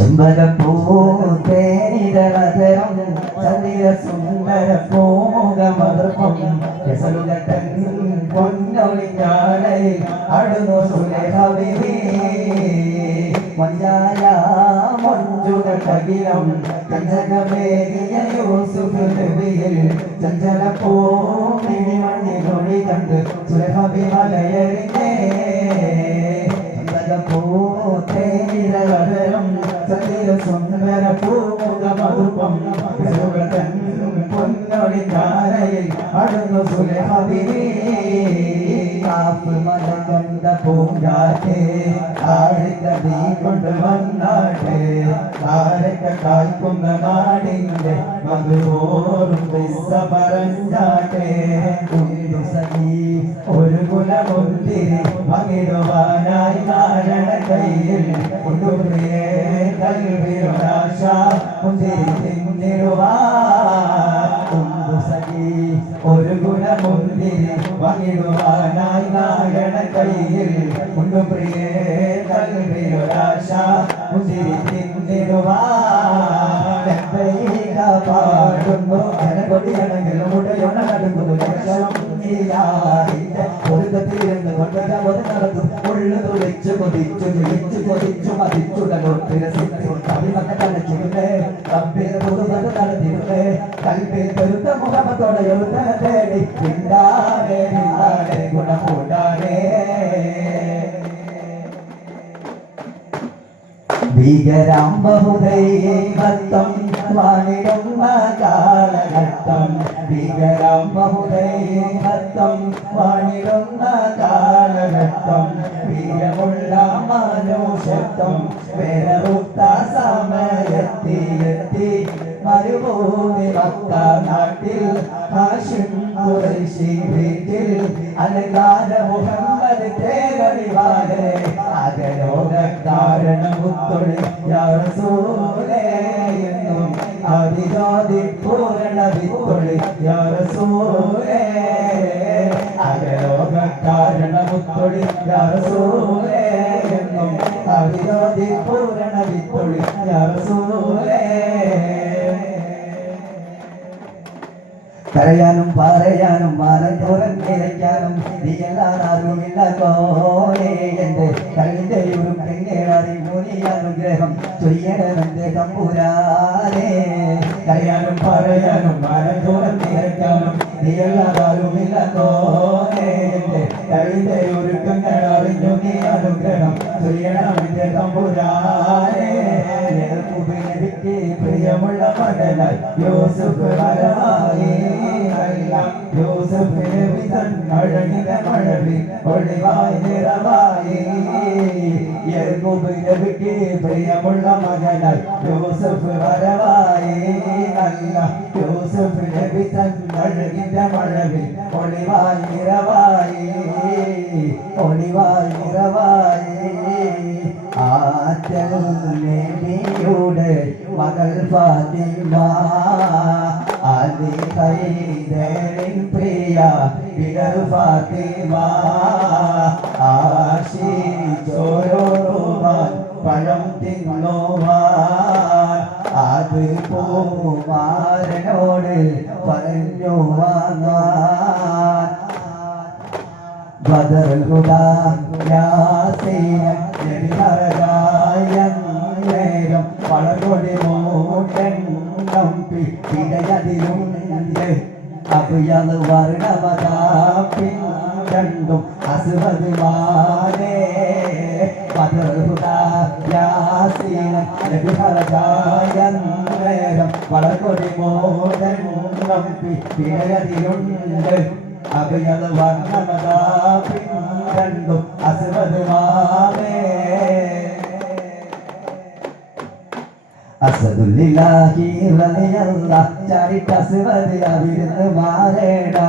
ചെമ്പകപ്പൂ തേനിതളതരം ചന്ദ്ര സുന്ദര പൂമുഖമർപ്പം യസലുകട്ടൻ പൊന്നൊളിഞ്ഞാലേ അടുന്നു സുലേഹവിവി മഞ്ചായ മഞ്ജുകടകിലം കഞ്ചകമേകിയ യൂസുഫ് നബിയിൽ ചഞ്ചലപ്പൂ മിഴിമഞ്ഞിലൊളി കണ്ട് സുലേഹവി മലയറിഞ്ഞേ ചെമ്പകപ്പൂ തേനിതളതരം ചന്ദ്ര സുന്ദര പൂമുഖമർപ്പം യസലുകട്ടൻ പൊന്നൊളിഞ്ഞാലയിൽ അടുന്നു സുലേഹവിവി കാപ്പ് മലകണ്ട പൂങ്കാറ്റേ ആഴക്കടി കൊണ്ട് വന്നാട്ടെ ആരക്ക കായ്ക്കുന്ന നാടിന്റെ മധുരോറും വിസ പറഞ്ഞാട്ടെ സഖി ഒരു കുലമുന്തിരി പങ്കിടുവാനായി നാരണ കയ്യിൽ കൊണ്ടുപ്രിയേ കൽവിയൊരാശ മുന്തിരി തിന്നിടുവാൻ സഖി ഒരു ഗുണമുന്തിരി പങ്കിടുവാനായി നാരണ കയ്യിൽ കൊണ്ടുപ്രിയേ കൽവിയൊരാശ മുന്തിരി തിന്നിടുവാടുന്നു ജനകൊടിയണമെങ്കിലും ഉടയൊണ നടക്കുന്നു ഒരുക്കത്തിലിരുന്ന് കൊണ്ടൊരു നടത്തും ഉള്ളു തുളിച്ചു കൊതിച്ചു വിളിച്ചു കൊതിച്ചു മതിച്ചുടനൊട്ടിരസിച്ചു കവിമക്ക തലച്ചിരുന്നേ കമ്പിൽ പുതുമത് നടത്തിരുന്നേ കൽപ്പിൽ പെരുത്ത മുഖമത്തോടെ എഴുത്തന തേടി പിന്നാലെ പിന്നാലെ ഗുണം കൂടാനേ ഭീകരാം ബഹുദൈവത്വം വാണിടുന്ന കാലഘട്ടം ഭീകരാം ബഹുദൈവത്വം വാണിടുന്ന കാലഘട്ടം വീരമുള്ള മനുഷ്യത്വം വേററുത്ത സമയത്തിലെത്തി മരുഭൂമി മക്ക നാട്ടിൽ ഹാഷിം ഖുറൈശി വീട്ടിൽ അലങ്കാര മുഹമ്മദ് തേരടിവാലെ അകലോക കാരണമുത്തൊളി യാ റസൂലേ എന്നും ആദിജാതി പൂരണ വിത്തൊളി യാ റസൂലേ അകലോക കാരണമുത്തൊളി യാ റസൂലേ എന്നും ആദിജാതി പൂരണ വിത്തൊളി യാ റസൂലേ കരയാനും പറയാനും മാനം തുറന്നിരയ്ക്കാനും നീയല്ലാതാരുമില്ല കോലേ എന്റെ കല്ലിന്റെ ഒരു പെണ്ണേറി മുനിയാനുഗ്രഹം ചൊയ്യണമെന്റെ തമ്പുരാനേ കരയാനും പറയാനും മാനം തുറന്നിരയ്ക്കാനും നീയല്ലാതാരുമില്ല കോലേ എന്റെ കല്ലിന്റെ ഒരു പെണ്ണറിഞ്ഞു നീ അനുഗ്രഹം ചൊയ്യണമെന്റെ തമ്പുരാനേ പ്രിയമുള്ള മകനായി യൂസുഫ് വരവായി യൂസുഫ് നബി തൻ അഴകിന്റെ മഴവിൽ ഒളിവായി നിറവായി യാക്കൂബ് നബിക്ക് പ്രിയമുള്ള മകനായി യൂസുഫ് വരവായി യൂസുഫ് നബി തൻ അഴകിന്റെ മഴവിൽ ഒളിവായി നിറവായി ഒളിവായി നിറവായി ആറ്റൽ നബിയുടെ മകൾ ഫാത്തിമ അലി ഹൈദരിൻ പ്രിയ പിതർ ഫാത്തിമ ആശിച്ചോരോരുവാൻ പഴം തിന്നുവാൻ അത് പൂമാരനോട് പറഞ്ഞു വാങ്ങാൻ ബദറുൽ ഹുദാ യാസീൻ നേരം വളകൊടി മൂട്ടെണ്ണം പിടയതിലുണ്ട് അഭിയത് വർണ്ണമതാപ്പിൻ രണ്ടും അസുവതുമാനേ ബദറുൽ ഹുദാ യാസീൻ നേരം വളകൊടി മൂട്ടെണ്ണം പിടയതിലുണ്ട് അഭിയത് വർണ്ണമതാപ്പിൻ രണ്ടും അസുവതുമാനേ അസദുല്ലാഹി റളിയല്ലാഹ് ചാരിട്ടസ്വദി അവിരുന്ന് മാറേടാ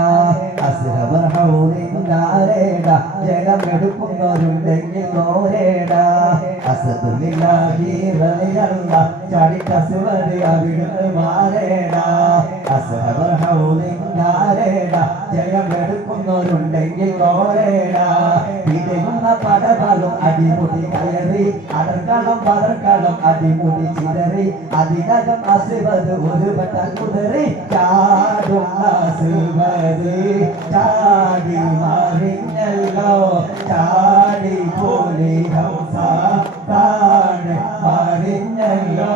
അസ്റബർ ഹൗലിൻ നാരേടാ ജലം എടുക്കുന്നവരുണ്ടെങ്കിൽ നോരേടാ അസദുലില്ലാഹി റളിയല്ലാഹ് ചാടിക്കസുവരി അവിടുന്ന് മാറേടാ അസ്ഹബൽ ഹൗലിന്നാരേടാ ജയമെടുക്കുന്നവരുണ്ടെങ്കിൽ കോരേടാ പിടിയുന്ന പടകളും അടിമുടി കയറി അടർക്കളം പതർക്കളം അടിമുടി ചിതറി അതിനകം അസുവത് ഒരു വട്ടം കുതിറി ചാടുന്ന അസുവത് ചാടി മറിഞ്ഞല്ലോ ചാടി പോലി ഹംസ താഴെ മറിഞ്ഞല്ലോ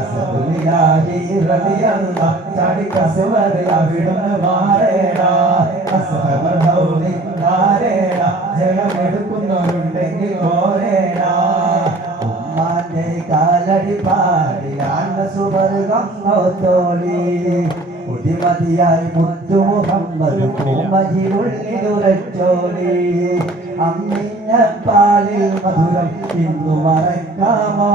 അസദുലില്ലാഹി റളിയല്ലാഹ് ചാടിക്കസുവരി അവിടുന്ന് മാറേടാ അസ്ഹബൽ ഹൗലിന്നാരേടാ ജയമെടുക്കുന്നവരുണ്ടെങ്കിൽ കോരേടാ ഉമ്മാന്റെ കാലടി പാടിയാണ് സുവർഗം നോത്തോളി ഉദിമതിയായി മുത്തു മുഹമ്മദ് പൂമജിയുള്ളിലുറച്ചോളി അമ്മിഞ്ഞ പാലിൽ മധുരം ഇന്നു മറക്കാമോ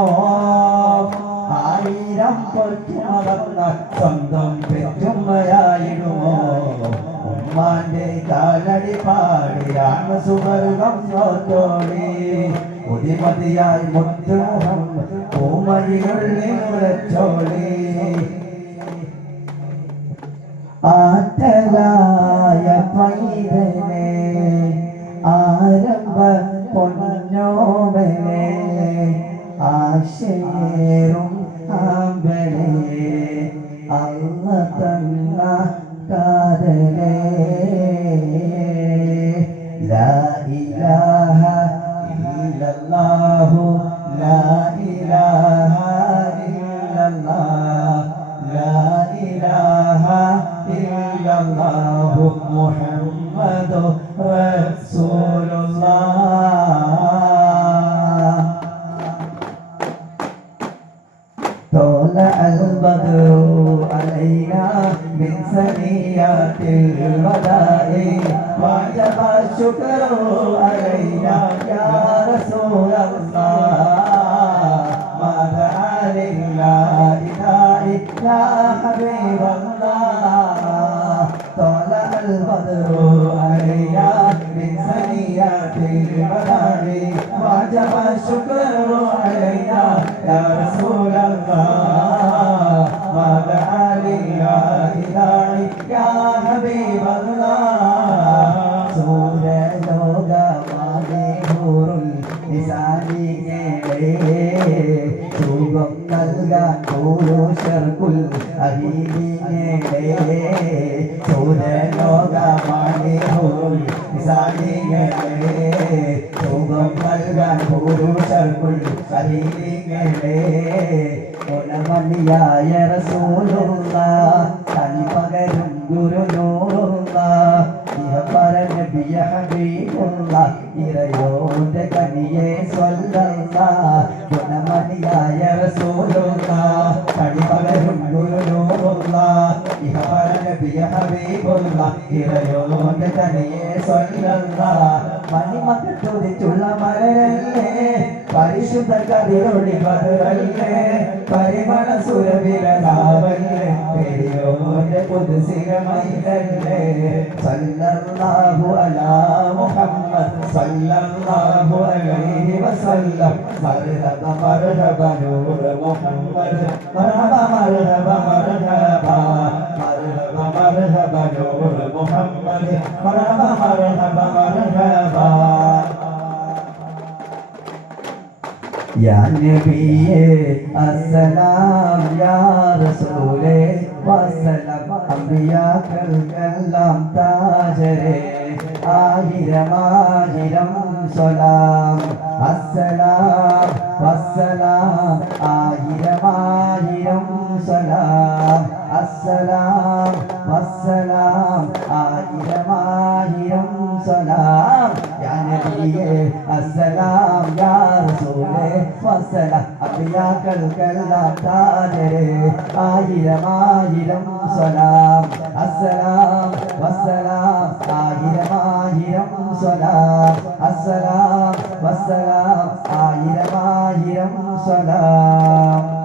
ആയിരം പൊറ്റുമറന്ന സ്വന്തം പെറ്റുമ്മയായിടുമോ ഉമ്മാന്റെ കാലടി പാടിയാണ് സുവർഗം നോത്തോളി ഉദിമതിയായി മുത്തു മുഹമ്മദ് പൂമജിയുള്ളിലുറച്ചോളി ആറ്റലായ പൈതനെ ആരംഭ പൊന്നോമനെ ആശയേറും ആമ്പലെ അമ്മ തന്ന കാതലേ ലാ ഇലാഹ ഇല്ലല്ലാഹു ലാ ഇലാഹ ഇല്ലല്ലാഹ് ലാ ഇലാഹ ഇല്ലല്ലാഹു മുഹമ്മദു റസൂലുള്ളാഹ് طلع البدر علينا من ثنيات الوداع وجب الشكر علينا يا رسول الله ماذا لله يا حبيب الله طلع البدر علينا من ثنيات الوداع وجب الشكر علينا يا رسول الله ماذا لله يا حبيب الله സൂര്യലോകമാകെഹൂറുൽ നിസാനികളെ സുഖം നൽകാൻ പുരുഷർക്കുൽ അഹീനികളെ സൂര്യലോകമാകെഹൂറുൽ നിസാനികളെ സുഖം നൽകാൻ പുരുഷർക്കുൽ അഹീനികളെ ഗുണമണിയായ റസൂലുള്ളാഹ് തനി പകരും ഗുരുനൂറുള്ളാഹ് ഇഹപര നബിയ ഹബീബുള്ളാഹ് ഇറയോന്റെ കനിയെ സ്വല്ലല്ലാഹ് ഗുണമണിയായ റസൂലുള്ളാഹ് തനി പകരും ഗുരുനൂറുള്ളാഹ് ഇഹപര നബിയ ഹബീബുള്ളാഹ് ഇറയോന്റെ കനിയെ സ്വല്ലല്ലാഹ് മണിമക്കത്തുതിച്ചുള്ള മലരല്ലേ പരിശുദ്ധ കവിയൊളി ബദറല്ലേ പരിമള സുരവിരലാവല്ലേ പെരിയോന്റെ കുദ്സികമൈലല്ലേ സല്ലല്ലാഹു അലാ മുഹമ്മദ് സല്ലല്ലാഹു അലൈഹി വസല്ലം മർഹബ മർഹബ നൂർ മുഹമ്മദ് മർഹബ മർഹബ മർഹബ മർഹബ മർഹബ നൂർ മുഹമ്മദ് മർഹബ മർഹബ മർഹബ या नबीए अस्सलाम या रसूले वसल्लम अंबिया कल कलाम ताजरे आहिरम आहिरम सलाम अस्सलाम वस्सलाम आहिरम आहिरम सलाम अस्सलाम वस्सलाम आहिरम आहिरम सलाम या नबीए अस्सलाम या रसूले वसल्लम अंबिया कल कलाम ताजरे आहिरम आहिरम सलाम अस्सलाम वस्सलाम आहिरम आहिरम सलाम अस्सलाम वस्सलाम आहिरम आहिरम सलाम